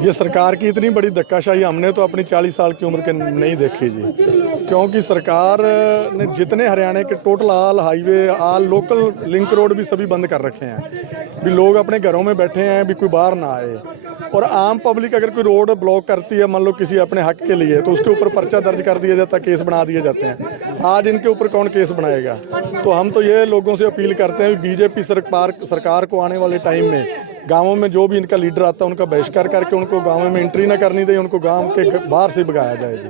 ये सरकार की इतनी बड़ी धक्काशाही हमने तो अपनी 40 साल की उम्र के नहीं देखी जी। क्योंकि सरकार ने जितने हरियाणा के total all highway, all local link road भी सभी बंद कर रखे हैं। भी लोग अपने घरों में बैठे हैं, भी कोई बाहर ना आए। और आम पब्लिक अगर कोई रोड ब्लॉक करती है, मान लो किसी अपने हक के लिए, तो उसके ऊपर पर्चा दर्ज कर दिया जाता है, केस बना दिए जाते हैं। आज इनके ऊपर कौन केस बनाएगा? तो हम तो ये लोगों से अपील करते हैं, बीजेपी सरकार को आने वाले टाइम में गाँवों में जो भी इनका लीडर आता है उनका बहिष्कार करके उनको गाँव में एंट्री ना करनी दे, उनको गाँव के बाहर से भगाया जाए जी।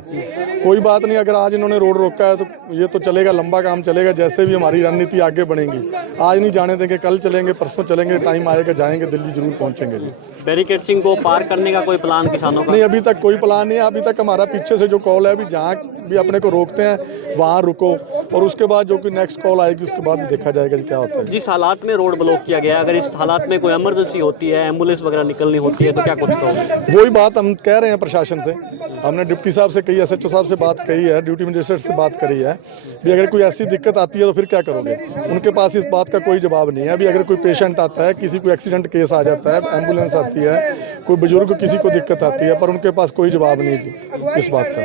कोई बात नहीं, अगर आज इन्होंने रोड रोका है तो ये तो चलेगा, लंबा काम चलेगा। जैसे भी हमारी रणनीति आगे बढ़ेगी, आज नहीं जाने देंगे, कल चलेंगे, परसों चलेंगे, टाइम आएगा जाएंगे, दिल्ली जरूर पहुंचेंगे जी। बैरिकेडिंग को पार करने का कोई प्लान किसानों का? नहीं, अभी तक कोई प्लान नहीं है। अभी तक हमारा पीछे से जो कॉल है, अभी जहाँ भी अपने को रोकते हैं वहाँ रुको, और उसके बाद जो कि नेक्स्ट कॉल आएगी उसके बाद देखा जाएगा क्या होता है। जिस हालात में रोड ब्लॉक किया गया, अगर इस हालात में कोई इमरजेंसी होती है, एम्बुलेंस वगैरह निकलनी होती है, तो क्या कुछ कहोगे? वही बात हम कह रहे हैं प्रशासन से। हमने डिप्टी साहब से कही, SHO साहब से बात कही है, ड्यूटी मजिस्ट्रेट से बात करी है भी अगर कोई ऐसी दिक्कत आती है तो फिर क्या करोगे? उनके पास इस बात का कोई जवाब नहीं है। अभी अगर कोई पेशेंट आता है, किसी को एक्सीडेंट केस आ जाता है, एम्बुलेंस आती है, कोई बुजुर्ग किसी को दिक्कत आती है, पर उनके पास कोई जवाब नहीं जी इस बात का।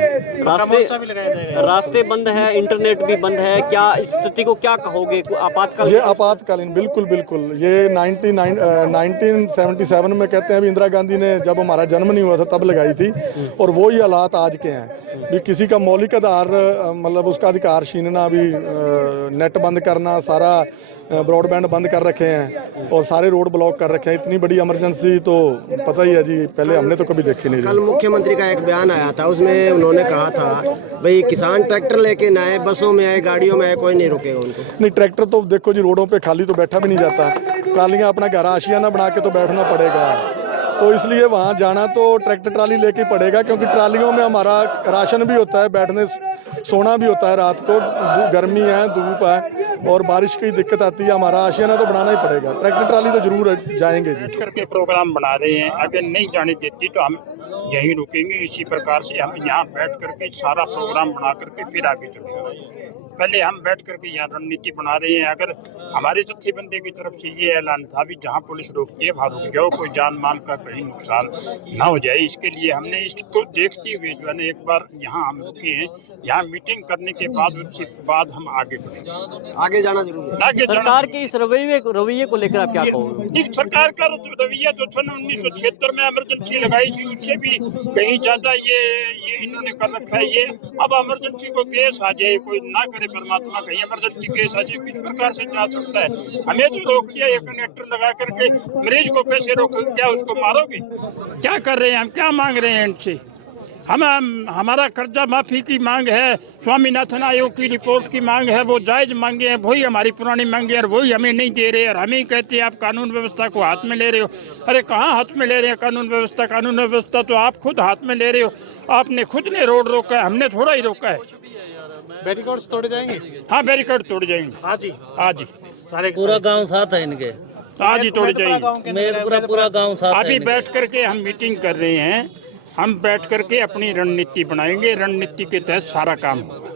रास्ते बंद है, इंटरनेट भी बंद है, क्या इस स्थिति को क्या कहोगे? आपातकाल? ये आपातकालीन, बिल्कुल बिल्कुल। ये 1977 में कहते हैं, अभी इंदिरा गांधी ने जब हमारा जन्म नहीं हुआ था तब लगाई थी, और वो ही हालात आज के हैं भी किसी का मौलिक आधार, मतलब उसका अधिकार छीनना, भी नेट बंद करना, सारा ब्रॉडबैंड बंद कर रखे हैं और सारे रोड ब्लॉक कर रखे हैं। इतनी बड़ी इमरजेंसी तो पता ही है जी, पहले हमने तो कभी देखी नहीं। कल मुख्यमंत्री का एक बयान आया था, उसमें उन्होंने कहा था भाई किसान ट्रैक्टर लेके ना आए, बसों में आए, गाड़ियों में आए, कोई नहीं रुकेगा उनको। नहीं, ट्रैक्टर तो देखो जी रोडों पे खाली तो बैठा भी नहीं जाता, ट्रालियां अपना घर आशियाना बना के तो बैठना पड़ेगा। तो इसलिए वहाँ जाना तो ट्रैक्टर ट्राली लेके पड़ेगा, क्योंकि ट्रालियों में हमारा राशन भी होता है, बैठने सोना भी होता है, रात को गर्मी है, धूप है और बारिश की दिक्कत आती है, हमारा आशियाना तो बनाना ही पड़ेगा। ट्रैक्टर ट्राली तो जरूर जाएंगे जी। करके प्रोग्राम बना रहे हैं, अगर नहीं जाने देती तो हम यहीं रुकेंगे। इसी प्रकार से हम यहाँ बैठ करके सारा प्रोग्राम बना करके फिर आगे चलेंगे। पहले हम बैठ करके यहाँ रणनीति बना रहे हैं। अगर हमारे जत्थेबंदी की तरफ से ये ऐलान था भी जहाँ पुलिस रोकती है वहाँ रुक जाओ, कोई जान माल का कहीं नुकसान ना हो जाए, इसके लिए हमने इसको देखते हुए जो है ना एक बार यहाँ हम रुके हैं। यहाँ मीटिंग करने के बाद उसके बाद हम आगे बढ़ेंगे, आगे जाना जरूरी है। सरकार के इस रवैये को लेकर आप क्या कहोगे? सरकार का रवैया जो सन 1976 में इमरजेंसी लगाई थी उससे भी कहीं ज्यादा ये इन्होंने कर रखा है। ये अब इमरजेंसी को केस आ जाए, कोई ना करे परमात्मा, कहीं इमरजेंसी केस आ जाए, किस प्रकार से जा सकता है? हमें तो रोक दिया एक कनेक्टर लगा करके, मरीज को कैसे रोको? क्या उसको मारोगे? क्या कर रहे हैं हम? क्या मांग रहे हैं इनसे? हमारा कर्जा माफी की मांग है, स्वामीनाथन आयोग की रिपोर्ट की मांग है, वो जायज मांगे हैं, वही हमारी पुरानी मांगे और वही हमें नहीं दे रहे, और हमें ही कहते हैं आप कानून व्यवस्था को हाथ में ले रहे हो। अरे कहाँ हाथ में ले रहे हैं कानून व्यवस्था? कानून व्यवस्था तो आप खुद हाथ में ले रहे हो। आपने खुद ने रोड रोका है, हमने थोड़ा ही रोका है। बैरिकेड्स तोड़े जाएंगे? हाँ, बैरिकेड तोड़ जाएंगे हाँ जी, हाँ जी, सारे पूरा गांव साथ है इनके। हाँ जी, तोड़ जाएंगे। पूरा गांव साथ है। अभी बैठ करके हम मीटिंग कर रहे हैं, हम बैठ करके अपनी रणनीति बनाएंगे, रणनीति के तहत सारा काम होगा।